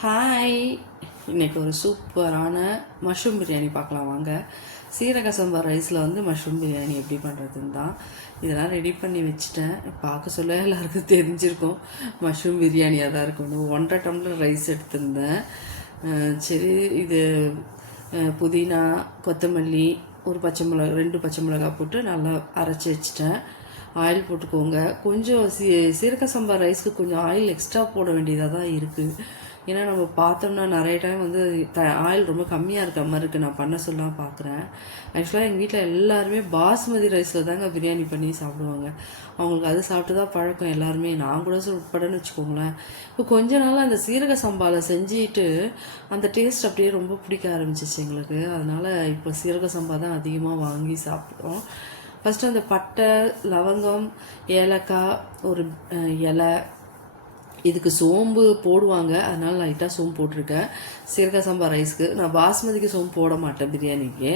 Hi, இன்றைக்கி ஒரு சூப்பரான மஷ்ரூம் பிரியாணி பார்க்கலாம் வாங்க. சீரக சம்பா ரைஸில் வந்து மஷ்ரூம் பிரியாணி எப்படி பண்ணுறதுன்னு தான் இதெல்லாம் ரெடி பண்ணி வச்சுட்டேன். பார்க்க சொல்ல எல்லாருக்கும் தெரிஞ்சிருக்கும் மஷ்ரூம் பிரியாணியாக தான் இருக்கும். 1.5 டம்ளர் ரைஸ் எடுத்திருந்தேன். சரி, இது புதினா, கொத்தமல்லி, ஒரு பச்சை மிளகா, 2 பச்சை மிளகா போட்டு நல்லா அரைச்சி வச்சுட்டேன். ஆயில் போட்டுக்கோங்க. கொஞ்சம் சீரக சம்பா ரைஸ்க்கு கொஞ்சம் ஆயில் எக்ஸ்ட்ரா போட வேண்டியதாக தான் இருக்குது. ஏன்னா நம்ம பார்த்தோம்னா நிறைய டைம் வந்து ஆயில் ரொம்ப கம்மியாக இருக்க மாதிரி இருக்குது. நான் பண்ண சொல்லலாம் பார்க்குறேன். ஆக்சுவலாக எங்கள் வீட்டில் எல்லாருமே பாஸ்மதி ரைஸில் தாங்க பிரியாணி பண்ணி சாப்பிடுவாங்க. அவங்களுக்கு அது சாப்பிட்டு தான் பழக்கம் எல்லாருமே, நான் கூட உட்படன்னு வச்சுக்கோங்களேன். இப்போ கொஞ்ச நாள் அந்த சீரக சம்பாவில் செஞ்சுட்டு அந்த டேஸ்ட் அப்படியே ரொம்ப பிடிக்க ஆரம்பிச்சிச்சு எங்களுக்கு. அதனால் இப்போ சீரக சம்பா தான் அதிகமாக வாங்கி சாப்பிட்றோம். ஃபஸ்ட்டு அந்த பட்டை, லவங்கம், ஏலக்காய், ஒரு இலை, இதுக்கு சோம்பு போடுவாங்க. அதனால் லைட்டாக சோம்பு போட்டிருக்கேன் சீரக சம்பா ரைஸ்க்கு. நான் பாஸ்மதிக்கு சோம்பு போட மாட்டேன் பிரியாணிக்கு.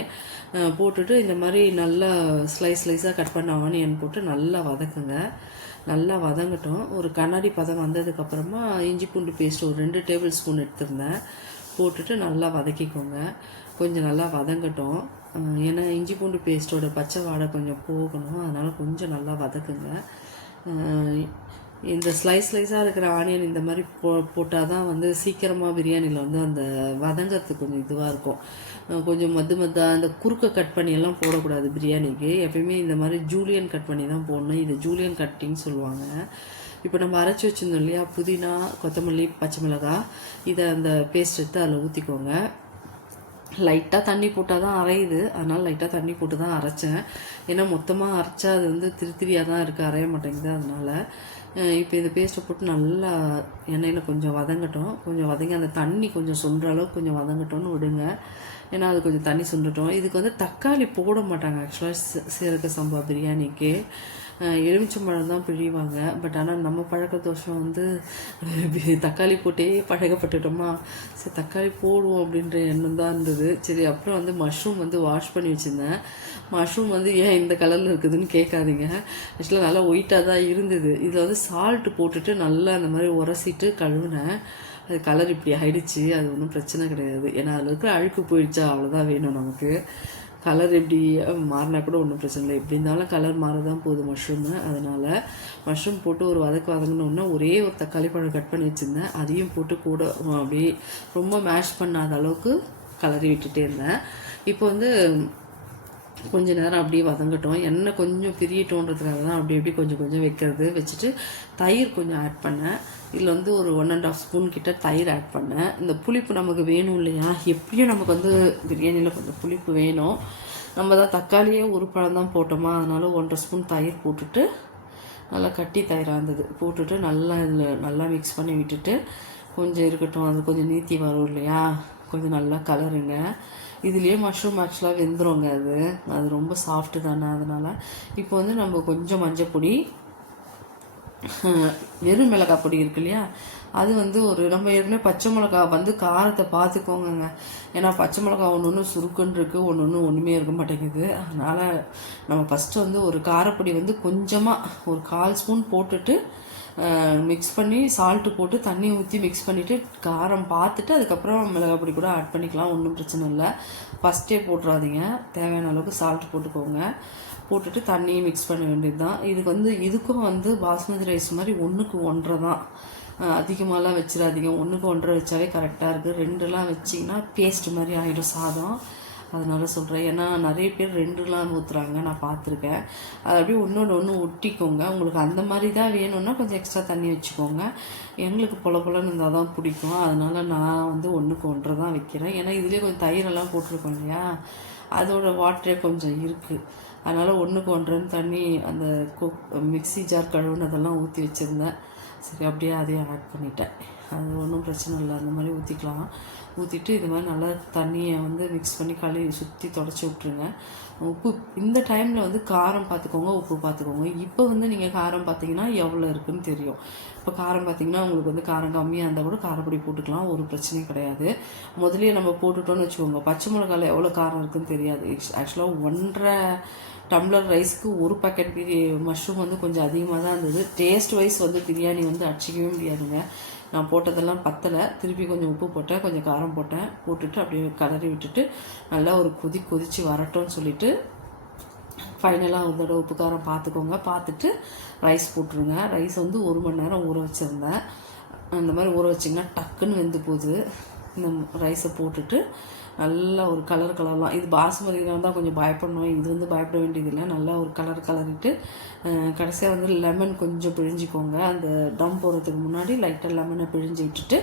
போட்டுட்டு இந்த மாதிரி நல்லா ஸ்லைஸாக கட் பண்ண ஆனியன் போட்டு நல்லா வதக்குங்க. நல்லா வதங்கட்டும். ஒரு கண்ணாடி பதம் வந்ததுக்கப்புறமா இஞ்சி பூண்டு பேஸ்ட் ஒரு 2 டேபிள் ஸ்பூன் எடுத்துருந்தேன். போட்டுட்டு நல்லா வதக்கிக்கோங்க. கொஞ்சம் நல்லா வதங்கட்டும். ஏன்னா இஞ்சி பூண்டு பேஸ்ட்டோட பச்சை வாடை கொஞ்சம் போகணும். அதனால் கொஞ்சம் நல்லா வதக்குங்க. இந்த ஸ்லைஸாக இருக்கிற ஆனியன் இந்த மாதிரி போட்டால் தான் வந்து சீக்கிரமாக பிரியாணியில் வந்து அந்த வதங்கிறதுக்கு கொஞ்சம் இதுவாக இருக்கும். கொஞ்சம் அந்த குறுக்க கட் பண்ணியெல்லாம் போடக்கூடாது பிரியாணிக்கு. எப்பயுமே இந்த மாதிரி ஜூலியன் கட் பண்ணி தான் போடணும். இது ஜூலியன் கட்டிங் சொல்லுவாங்க. இப்போ நம்ம அரைச்சி வச்சுருந்தோம் இல்லையா, புதினா, கொத்தமல்லி, பச்சை மிளகாய், இதை அந்த பேஸ்ட் எடுத்து அதில் ஊற்றிக்கோங்க. லைட்டாக தண்ணி போட்டால் தான் அரையுது. அதனால் லைட்டாக தண்ணி போட்டு தான் அரைச்சேன். ஏன்னா மொத்தமாக அரைச்சா அது வந்து திருத்திரியாக தான் இருக்குது, அரைய மாட்டேங்குது. அதனால் இப்போ இந்த பேஸ்ட்டை போட்டு நல்லா எண்ணெயில் கொஞ்சம் வதங்கட்டும். கொஞ்சம் வதங்கி அந்த தண்ணி கொஞ்சம் சுண்டுற அளவுக்கு கொஞ்சம் வதங்கட்டும்னு விடுங்க. ஏன்னா அது கொஞ்சம் தண்ணி சுண்டுட்டோம். இதுக்கு வந்து தக்காளி போட மாட்டாங்க ஆக்சுவலாக சீரக சம்பா பிரியாணிக்கு. எலுமிச்சம்பழம் தான் பிழிவாங்க. பட் ஆனால் நம்ம பழக்க தோஷம் வந்து தக்காளி போட்டே பழகப்பட்டுட்டோமா, சரி தக்காளி போடுவோம் அப்படின்ற எண்ணம் தான் இருந்தது. சரி, அப்புறம் வந்து மஷ்ரூம் வந்து வாஷ் பண்ணி வச்சுருந்தேன். மஷ்ரூம் வந்து ஏன் இந்த கலரில் இருக்குதுன்னு கேட்காதீங்க. ஆக்சுவலாக நல்லா ஒயிட்டாக தான் இருந்தது. இதில் வந்து சால்ட்டு போட்டுட்டு நல்லா அந்த மாதிரி உரசிட்டு கழுவினேன். அது கலர் இப்படி ஆகிடுச்சு. அது ஒன்றும் பிரச்சனை கிடையாது. ஏன்னா அதில் இருக்கிற அழுக்கு போயிடுச்சா, அவ்வளோதான் வேணும் நமக்கு. கலர் எப்படி மாறினா கூட ஒன்றும் பிரச்சனை இல்லை. எப்படி இருந்தாலும் கலர் மாறதான் போகுது மஷ்ரூமு. அதனால் மஷ்ரூம் போட்டு ஒரு வதங்கினோன்னா ஒரே ஒரு தக்காளி பழம் கட் பண்ணி வச்சுருந்தேன். அதையும் போட்டு கூட அப்படியே ரொம்ப மேஷ் பண்ணாத அளவுக்கு கலரி விட்டுட்டே இருந்தேன். இப்போ வந்து கொஞ்ச நேரம் அப்படியே வதங்கட்டும். எண்ணெய் கொஞ்சம் பிரியட்டோன்றதுக்காக தான் அப்படி கொஞ்சம் வைக்கிறது. வச்சுட்டு தயிர் கொஞ்சம் ஆட் பண்ணேன். இதில் வந்து ஒரு 1.5 ஸ்பூன் கிட்ட தயிர் ஆட் பண்ணேன். இந்த புளிப்பு நமக்கு வேணும் இல்லையா, எப்படியும் நமக்கு வந்து பிரியாணியில் கொஞ்சம் புளிப்பு வேணும். நம்ம தான் தக்காளியே ஒரு பழம் தான் போட்டோமா, அதனால் 1.5 ஸ்பூன் தயிர் போட்டுட்டு நல்லா கட்டி தயிராக இருந்தது போட்டுட்டு நல்லா மிக்ஸ் பண்ணி விட்டுட்டு கொஞ்சம் இருக்கட்டும். அது கொஞ்சம் நீத்தி வரும் இல்லையா, கொஞ்சம் நல்லா கலருங்க. இதுலேயே மஷ்ரூம் ஆக்சுவலாக வெந்துருங்க. அது ரொம்ப சாஃப்ட்டு தானே. அதனால் இப்போ வந்து நம்ம கொஞ்சம் மஞ்சள் பொடி, வெறும் மிளகாய் பொடி இருக்கு இல்லையா, அது வந்து நம்ம ஏற்கனவே பச்சை மிளகா வந்து காரத்தை பார்த்துக்கோங்க. ஏன்னா பச்சை மிளகா ஒன்று சுருக்குன்னு இருக்குது, ஒன்றுமே இருக்க மாட்டேங்குது. அதனால் நம்ம ஃபஸ்ட்டு வந்து ஒரு காரப்பொடி வந்து கொஞ்சமாக ஒரு 1/4 ஸ்பூன் போட்டுட்டு மிக்ஸ் பண்ணி சால்ட்டு போட்டு தண்ணி ஊற்றி மிக்ஸ் பண்ணிவிட்டு காரம் பார்த்துட்டு அதுக்கப்புறம் மிளகாய் பொடி கூட ஆட் பண்ணிக்கலாம். ஒன்றும் பிரச்சனை இல்லை. ஃபஸ்ட்டே போட்டுறாதீங்க. தேவையான அளவுக்கு சால்ட் போட்டுக்கோங்க. போட்டுட்டு தண்ணியை மிக்ஸ் பண்ண வேண்டியது தான். இதுக்கும் வந்து பாஸ்மதி ரைஸ் மாதிரி 1க்கு 1.5 தான். அதிகமாகலாம் வச்சிடாதீங்க. 1க்கு 1.5 வச்சாவே கரெக்டாக இருக்குது. 2லாம் வச்சிங்கன்னா பேஸ்ட் மாதிரி ஆகிடும் சாதம். அதனால சொல்கிறேன். ஏன்னா நிறைய பேர் 2லாம் ஊற்றுறாங்க, நான் பார்த்துருக்கேன். அது அப்படியே ஒன்று ஒட்டிக்கோங்க. உங்களுக்கு அந்த மாதிரி தான் வேணும்னா கொஞ்சம் எக்ஸ்ட்ரா தண்ணி வச்சுக்கோங்க. எங்களுக்கு பொலன்னு இருந்தால் தான் பிடிக்கும். அதனால் நான் வந்து 1க்கு 1.5 தான் வைக்கிறேன். ஏன்னா இதுலேயே கொஞ்சம் தயிரெல்லாம் போட்டிருக்கோம் இல்லையா, அதோட வாட்டரே கொஞ்சம் இருக்குது. அதனால் 1க்கு 1.5 தண்ணி அந்த மிக்ஸி ஜார் கழுவுனதெல்லாம் ஊற்றி வச்சுருந்தேன். சரி, அப்படியே அதையும் ஆட் பண்ணிட்டேன். அது ஒன்றும் பிரச்சனை இல்லை. அந்த மாதிரி ஊற்றிக்கலாம். ஊற்றிட்டு இது மாதிரி நல்லா தண்ணியை வந்து மிக்ஸ் பண்ணி கழுவி சுற்றி தொடச்சி விட்ருங்க. உப்பு இந்த டைமில் வந்து காரம் பார்த்துக்கோங்க, உப்பு பார்த்துக்கோங்க. இப்போ வந்து நீங்கள் காரம் பார்த்தீங்கன்னா எவ்வளோ இருக்குதுன்னு தெரியும். இப்போ காரம் பார்த்தீங்கன்னா உங்களுக்கு வந்து காரம் கம்மியாக இருந்தால் கூட காரப்பொடி போட்டுக்கலாம், ஒரு பிரச்சனையும் கிடையாது. முதலே நம்ம போட்டுட்டோன்னு வச்சுக்கோங்க, பச்சை மிளகாயில் எவ்வளோ காரம் இருக்குதுன்னு தெரியாது. ஆக்சுவலாக 1.5 டம்ளர் ரைஸ்க்கு ஒரு பாக்கெட் மஷ்ரூம் வந்து கொஞ்சம் அதிகமாக தான் இருந்தது. டேஸ்ட் வைஸ் வந்து பிரியாணி வந்து அடிச்சிக்கவே முடியாதுங்க. நான் போட்டதெல்லாம் பத்தலை, திருப்பி கொஞ்சம் உப்பு போட்டேன், கொஞ்சம் காரம் போட்டேன், போட்டுட்டு அப்படியே கலரி விட்டுட்டு நல்லா ஒரு கொதித்து வரட்டும்னு சொல்லிவிட்டு ஃபைனலாக ஒரு தடவை உப்பு காரம் பார்த்துக்கோங்க. பார்த்துட்டு ரைஸ் போட்டுருங்க. ரைஸ் வந்து 1 மணி நேரம் ஊற வச்சுருந்தேன். அந்த மாதிரி ஊற வச்சிங்கன்னா டக்குன்னு வெந்து போகுது. இந்த ரைஸை போட்டுட்டு நல்லா ஒரு கலர்லாம், இது பாசுமதியில் தான் கொஞ்சம் பயப்படணும், இது வந்து பயப்பட வேண்டியதில்லை. நல்லா ஒரு கலரிட்டு கடைசியாக வந்து லெமன் கொஞ்சம் பிழிஞ்சிக்கோங்க. அந்த டம் போடுறதுக்கு முன்னாடி லைட்டாக லெமனை பிழிஞ்சு விட்டுட்டு,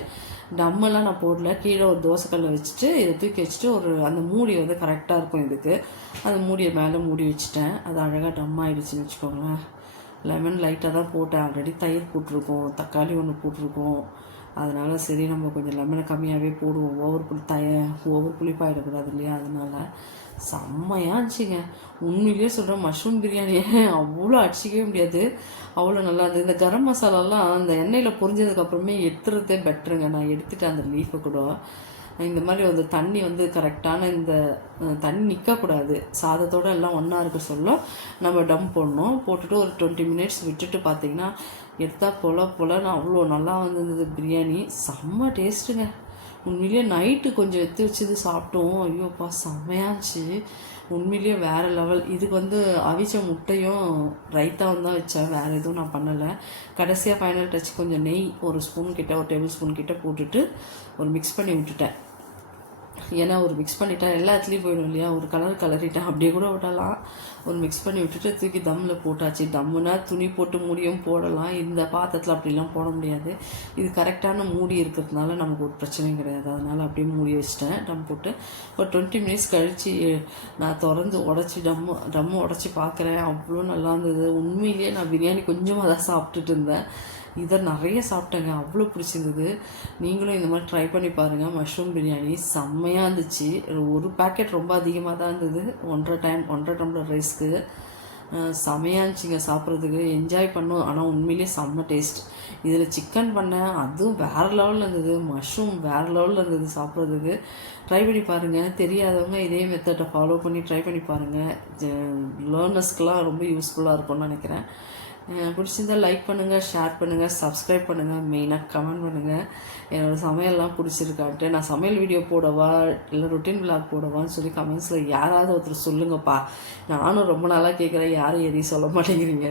டம்மெல்லாம் நான் போடல, கீழே ஒரு தோசைக்கல்லை வச்சுட்டு இதை தூக்கி வச்சுட்டு அந்த மூடி வந்து கரெக்டாக இருக்கும் இதுக்கு, அந்த மூடியை மேலே மூடி வச்சுட்டேன். அது அழகாக டம் ஆகிடுச்சின்னு வச்சுக்கோங்களேன். லெமன் லைட்டாக தான் போட்டேன், ஆல்ரெடி தயிர் போட்டிருக்கோம், தக்காளி ஒன்று போட்டிருக்கோம். அதனால் சரி நம்ம கொஞ்சம் லெமனை கம்மியாகவே போடுவோம், ஓவர் புளிப்பாயிடக்கூடாது இல்லையா. அதனால் செம்மையாக இருந்துச்சுங்க. உண்மையிலேயே சொல்கிறேன், மஷ்ரூம் பிரியாணியை அவ்வளோ அடிச்சிக்கவே முடியாது, அவ்வளோ நல்லா இருந்தது. இந்த கரம் மசாலாலாம் அந்த எண்ணெயில் பொரிஞ்சதுக்கப்புறமே எடுத்துறதே பெட்டருங்க. நான் எடுத்துட்டேன் அந்த லீஃபை கூட. இந்த மாதிரி ஒரு தண்ணி வந்து கரெக்டான இந்த தண்ணி நிற்கக்கூடாது, சாதத்தோடு எல்லாம் ஒன்றா இருக்க சொல்ல நம்ம டம் போடணும். போட்டுட்டு ஒரு 20 மினிட்ஸ் விட்டுட்டு பார்த்திங்கன்னா எடுத்தால் பொலன்னு அவ்வளோ நல்லா வந்திருந்தது பிரியாணி. செம்ம டேஸ்ட்டுங்க. உண்மையிலேயே நைட்டு கொஞ்சம் எடுத்து வச்சது சாப்பிட்டோம், ஐயோப்பா செம்மையாச்சு. உண்மையிலேயே வேறு லெவல். இதுக்கு வந்து அவிச்ச முட்டையும் ரைத்தாவும் தான் வச்சேன், வேறு எதுவும் நான் பண்ணலை. கடைசியாக ஃபைனல் டச் கொஞ்சம் நெய் ஒரு டேபிள் ஸ்பூன் கிட்ட போட்டுட்டு ஒரு மிக்ஸ் பண்ணி விட்டுட்டேன். ஏன்னா ஒரு மிக்ஸ் பண்ணிட்டா எல்லா இடத்துலையும் போயிடும் இல்லையா. ஒரு கலரிட்டேன், அப்படியே கூட விடலாம். ஒரு மிக்ஸ் பண்ணி விட்டுட்டு தூக்கி தம்மில் போட்டாச்சு. தம்முனா துணி போட்டு மூடியும் போடலாம், இந்த பாத்திரத்தில் அப்படிலாம் போட முடியாது. இது கரெக்டான மூடி இருக்கிறதுனால நமக்கு ஒரு பிரச்சனையும் கிடையாது. அதனால் அப்படியே மூடி வச்சிட்டேன். டம் போட்டு ஒரு 20 மினிட்ஸ் கழித்து நான் திறந்து உடச்சி டம்மு உடச்சி பார்க்குறேன். அவ்வளோ நல்லா இருந்தது. உண்மையிலேயே நான் பிரியாணி கொஞ்சமாக தான் சாப்பிட்டுட்டு இருந்தேன், இதை நிறைய சாப்பிட்டேங்க, அவ்வளோ பிடிச்சிருந்தது. நீங்களும் இந்த மாதிரி ட்ரை பண்ணி பாருங்கள். மஷ்ரூம் பிரியாணி செம்மையாக இருந்துச்சு. ஒரு பேக்கெட் ரொம்ப அதிகமாக தான் இருந்தது, 1.5 டம்ளர் ரைஸ்க்கு. செம்மையாக இருந்துச்சுங்க, சாப்பிட்றதுக்கு என்ஜாய் பண்ணோம். ஆனால் உண்மையிலேயே செம்ம டேஸ்ட். இதில் சிக்கன் பண்ணேன், அதுவும் வேறு லெவலில் இருந்தது. மஷ்ரூம் வேறு லெவலில் இருந்தது சாப்பிட்றதுக்கு. ட்ரை பண்ணி பாருங்கள். தெரியாதவங்க இதே மெத்தடை ஃபாலோ பண்ணி ட்ரை பண்ணி பாருங்கள். லேர்னர்ஸ்க்கெலாம் ரொம்ப யூஸ்ஃபுல்லாக இருக்கும்னு நினைக்கிறேன். பிடிச்சிருந்தால் லைக் பண்ணுங்கள், ஷேர் பண்ணுங்கள், சப்ஸ்கிரைப் பண்ணுங்கள், மெயினாக கமெண்ட் பண்ணுங்கள். என்னோடய சமையல்லாம் பிடிச்சிருக்கான்ட்டு நான் சமையல் வீடியோ போடவா இல்லை ரொட்டீன் விளாக் போடவான்னு சொல்லி கமெண்ட்ஸில் யாராவது ஒருத்தர் சொல்லுங்கப்பா. நானும் ரொம்ப நாளாக கேட்குறேன், யாரும் எதையும் சொல்ல மாட்டேங்கிறீங்க.